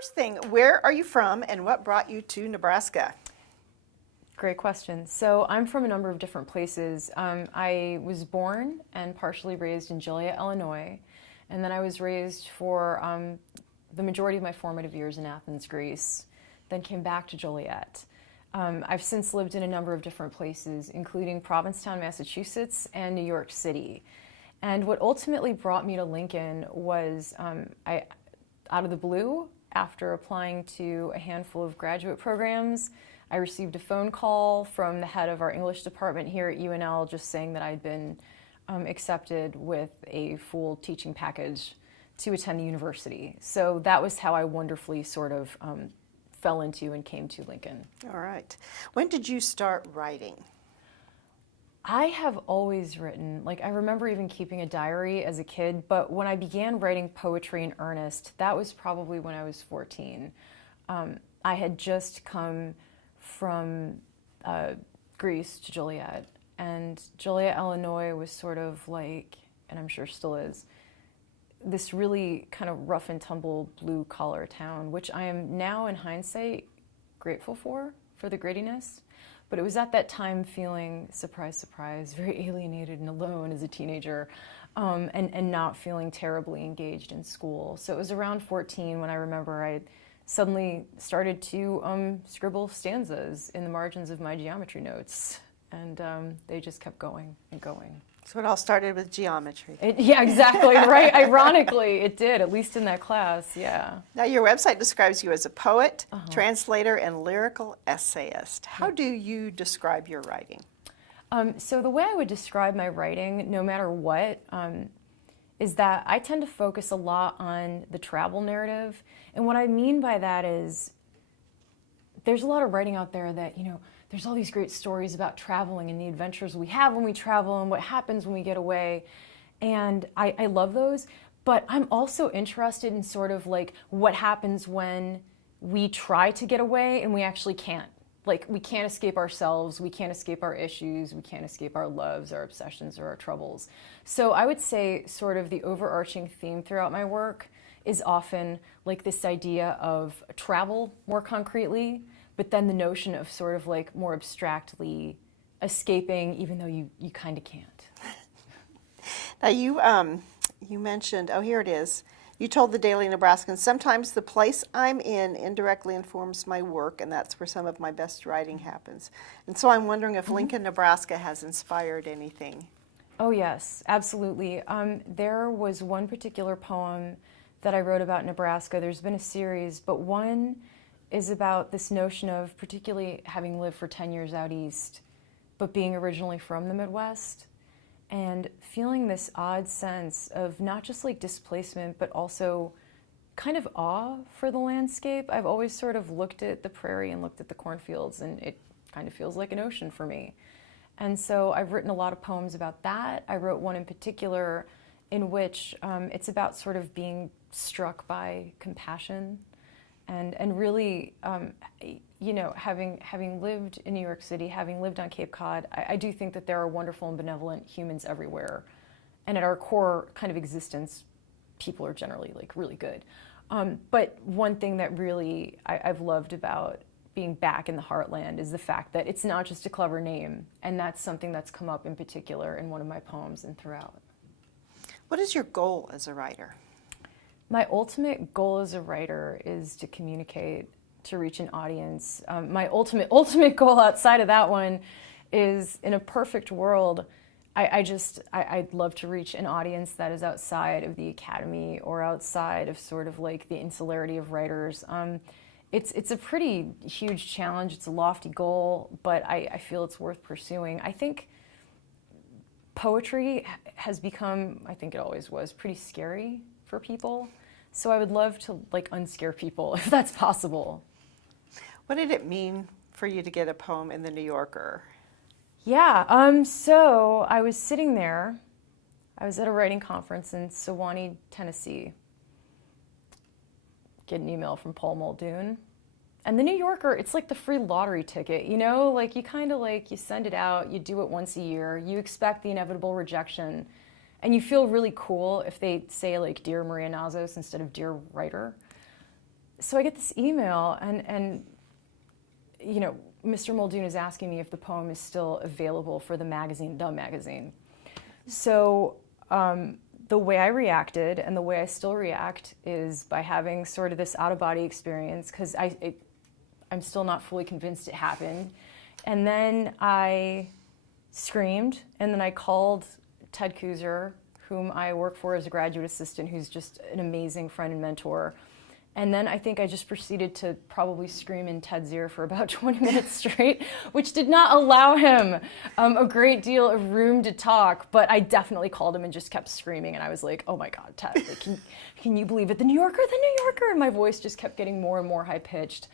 first thing, where are you from and what brought you to Nebraska? Great question. So I'm from a number of different places. I was born and partially raised in Joliet, Illinois, and then I was raised for the majority of my formative years in Athens, Greece, then came back to Joliet. I've since lived in a number of different places, including Provincetown, Massachusetts, and New York City. And what ultimately brought me to Lincoln was, out of the blue, after applying to a handful of graduate programs, I received a phone call from the head of our English department here at UNL just saying that I'd been accepted with a full teaching package to attend the university. So that was how I wonderfully sort of fell into and came to Lincoln. All right. When did you start writing? I have always written. Like, I remember even keeping a diary as a kid, but when I began writing poetry in earnest, that was probably when I was 14. I had just come from Greece to Joliet, and Joliet, Illinois was sort of like, and I'm sure still is, this really kind of rough and tumble blue-collar town, which I am now in hindsight grateful for the grittiness. But it was at that time feeling, surprise, surprise, very alienated and alone as a teenager, and not feeling terribly engaged in school. So it was around 14 when I remember I suddenly started to scribble stanzas in the margins of my geometry notes, and they just kept going and going. So it all started with geometry. Yeah, exactly, right? Ironically, it did, at least in that class, yeah. Now, your website describes you as a poet, translator, and lyrical essayist. How do you describe your writing? So the way I would describe my writing, no matter what, is that I tend to focus a lot on the travel narrative. And what I mean by that is there's a lot of writing out there that, there's all these great stories about traveling and the adventures we have when we travel and what happens when we get away. And I love those, but I'm also interested in sort of like what happens when we try to get away and we actually can't. Like, we can't escape ourselves, we can't escape our issues, we can't escape our loves, our obsessions, or our troubles. So I would say sort of the overarching theme throughout my work is often like this idea of travel more concretely, but then the notion of sort of like more abstractly escaping, even though you kind of can't. Now, you mentioned, oh, here it is. You told the Daily Nebraskan, sometimes the place I'm in indirectly informs my work, and that's where some of my best writing happens. And so I'm wondering if Lincoln, Nebraska has inspired anything. Oh, yes, absolutely. There was one particular poem that I wrote about Nebraska. There's been a series, but one is about this notion of, particularly having lived for 10 years out east, but being originally from the Midwest, and feeling this odd sense of not just like displacement, but also kind of awe for the landscape. I've always sort of looked at the prairie and looked at the cornfields, and it kind of feels like an ocean for me. And so I've written a lot of poems about that. I wrote one in particular in which it's about sort of being struck by compassion and really, having lived in New York City, having lived on Cape Cod, I do think that there are wonderful and benevolent humans everywhere. And at our core kind of existence, people are generally like really good. But one thing that really I've loved about being back in the heartland is the fact that it's not just a clever name. And that's something that's come up in particular in one of my poems and throughout. What is your goal as a writer? My ultimate goal as a writer is to communicate, to reach an audience. My ultimate goal outside of that one is, in a perfect world, I'd love to reach an audience that is outside of the academy or outside of sort of like the insularity of writers. It's a pretty huge challenge. It's a lofty goal, but I feel it's worth pursuing. I think poetry has become, I think it always was, pretty scary for people. So I would love to like unscare people if that's possible. What did it mean for you to get a poem in the New Yorker? Yeah, so I was sitting there. I was at a writing conference in Sewanee, Tennessee. Get an email from Paul Muldoon. And the New Yorker, it's like the free lottery ticket, like you kind of like, you send it out, you do it once a year, you expect the inevitable rejection, and you feel really cool if they say like, Dear Maria Nazos instead of Dear Writer. so I get this email, and you know, Mr. Muldoon is asking me if the poem is still available for the magazine. So the way I reacted, and the way I still react, is by having sort of this out-of-body experience, because I'm still not fully convinced it happened. And then I screamed, and then I called Ted Kooser, whom I work for as a graduate assistant, who's just an amazing friend and mentor. And then I think I just proceeded to probably scream in Ted's ear for about 20 minutes straight, which did not allow him a great deal of room to talk. But I definitely called him and just kept screaming. And I was like, oh my God, Ted, like, can you believe it? The New Yorker, the New Yorker. And my voice just kept getting more and more high-pitched.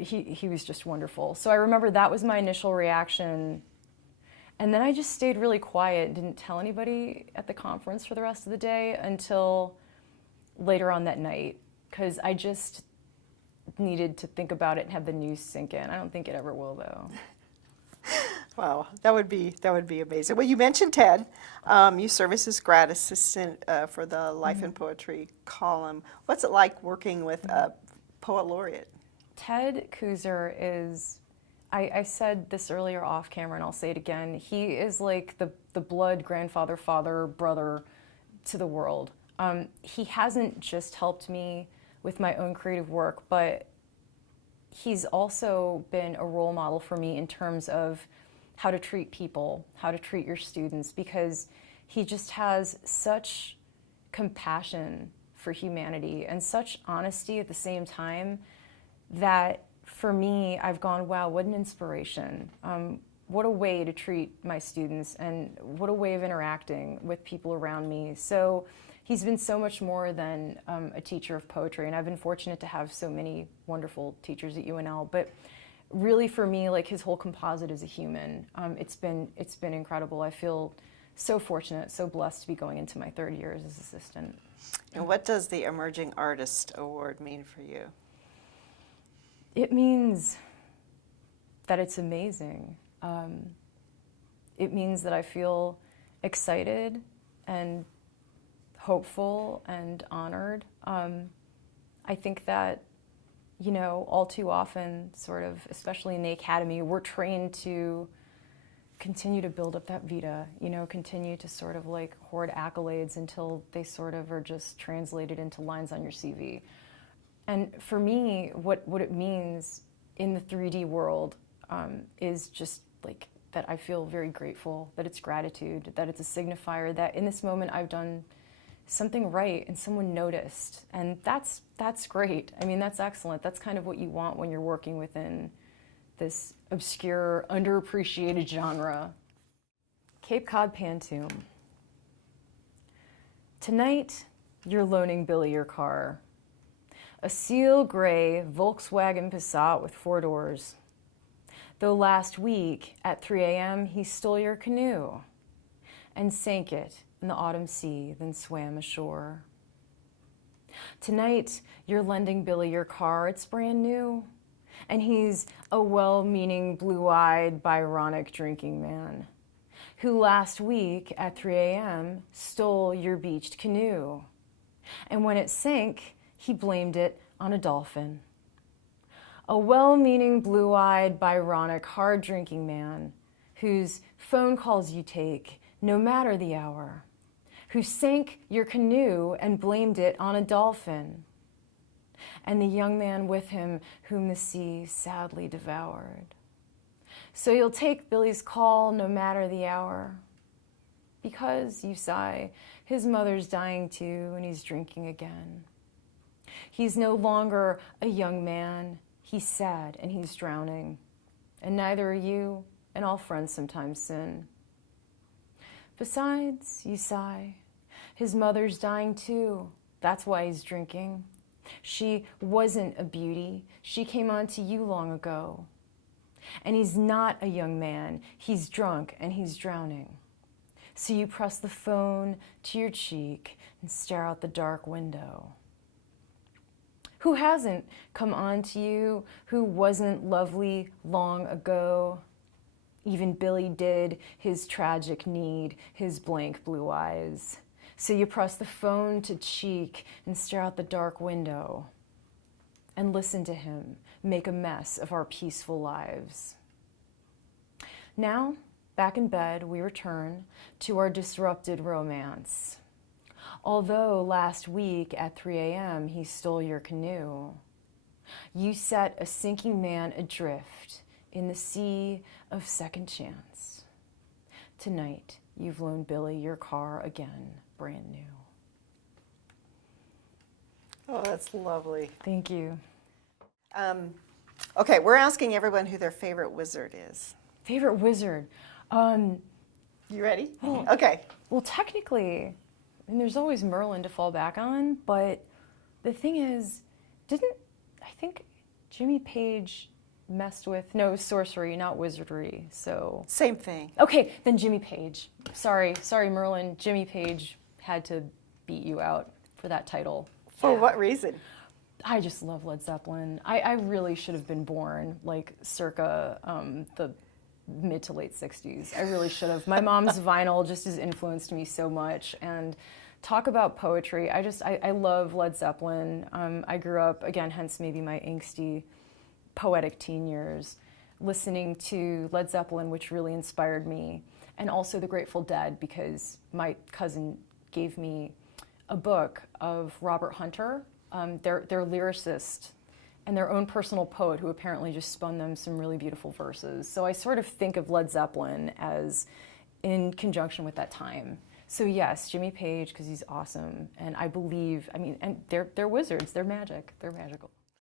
He was just wonderful. So I remember that was my initial reaction. And then I just stayed really quiet, didn't tell anybody at the conference for the rest of the day until later on that night, because I just needed to think about it and have the news sink in. I don't think it ever will, though. Wow, that would be amazing. Well, you mentioned Ted. You serve as grad assistant for the Life and Poetry column. What's it like working with a poet laureate? Ted Kooser is, I said this earlier off camera, and I'll say it again, he is like the blood grandfather, father, brother to the world. He hasn't just helped me with my own creative work, but he's also been a role model for me in terms of how to treat people, how to treat your students, because he just has such compassion for humanity and such honesty at the same time that for me, I've gone, wow, what an inspiration. What a way to treat my students, and what a way of interacting with people around me. So he's been so much more than a teacher of poetry, and I've been fortunate to have so many wonderful teachers at UNL. But really, for me, like, his whole composite as a human, it's been incredible. I feel so fortunate, so blessed to be going into my third year as his assistant. And what does the Emerging Artist Award mean for you? It means that it's amazing. It means that I feel excited and hopeful and honored. I think that, you know, all too often, sort of, especially in the academy, we're trained to continue to build up that vita, you know, continue to sort of like hoard accolades until they sort of are just translated into lines on your CV. And for me, what it means in the 3D world is just like that I feel very grateful, that it's gratitude, that it's a signifier that in this moment I've done something right and someone noticed. And that's great. I mean, that's excellent. That's kind of what you want when you're working within this obscure, underappreciated genre. Cape Cod Pantoum. Tonight, you're loaning Billy your car. A seal gray Volkswagen Passat with 4 doors. Though last week at 3 a.m. he stole your canoe and sank it in the autumn sea, then swam ashore. Tonight, you're lending Billy your car, it's brand new, and he's a well-meaning, blue-eyed, Byronic drinking man who last week at 3 a.m. stole your beached canoe. And when it sank, he blamed it on a dolphin. A well-meaning, blue-eyed, Byronic, hard-drinking man whose phone calls you take no matter the hour, who sank your canoe and blamed it on a dolphin, and the young man with him whom the sea sadly devoured. So you'll take Billy's call no matter the hour, because, you sigh, his mother's dying too, and he's drinking again. He's no longer a young man, he's sad and he's drowning, and neither are you, and all friends sometimes sin. Besides, you sigh, his mother's dying too, that's why he's drinking. She wasn't a beauty, she came on to you long ago. And he's not a young man, he's drunk and he's drowning. So you press the phone to your cheek and stare out the dark window. Who hasn't come on to you, who wasn't lovely long ago? Even Billy did, his tragic need, his blank blue eyes. So you press the phone to cheek and stare out the dark window and listen to him make a mess of our peaceful lives. Now, back in bed, we return to our disrupted romance. Although last week at 3 a.m. he stole your canoe, you set a sinking man adrift in the sea of second chance. Tonight, you've loaned Billy your car again, brand new. Oh, that's lovely. Thank you. Okay, we're asking everyone who their favorite wizard is. Favorite wizard? You ready? Okay. Well, technically, and there's always Merlin to fall back on, but the thing is, I think Jimmy Page messed with, no, sorcery, not wizardry, so. Same thing. Okay, then Jimmy Page. Sorry, Merlin, Jimmy Page had to beat you out for that title. For Yeah. what reason? I just love Led Zeppelin. I really should have been born like circa the mid to late 60s. I really should have. My mom's vinyl just has influenced me so much. And talk about poetry. I love Led Zeppelin. I grew up, again, hence maybe my angsty poetic teen years, listening to Led Zeppelin, which really inspired me. And also the Grateful Dead, because my cousin gave me a book of Robert Hunter, their lyricist and their own personal poet who apparently just spun them some really beautiful verses. So I sort of think of Led Zeppelin as in conjunction with that time. So yes, Jimmy Page, because he's awesome. And I believe, and they're wizards, they're magic, they're magical.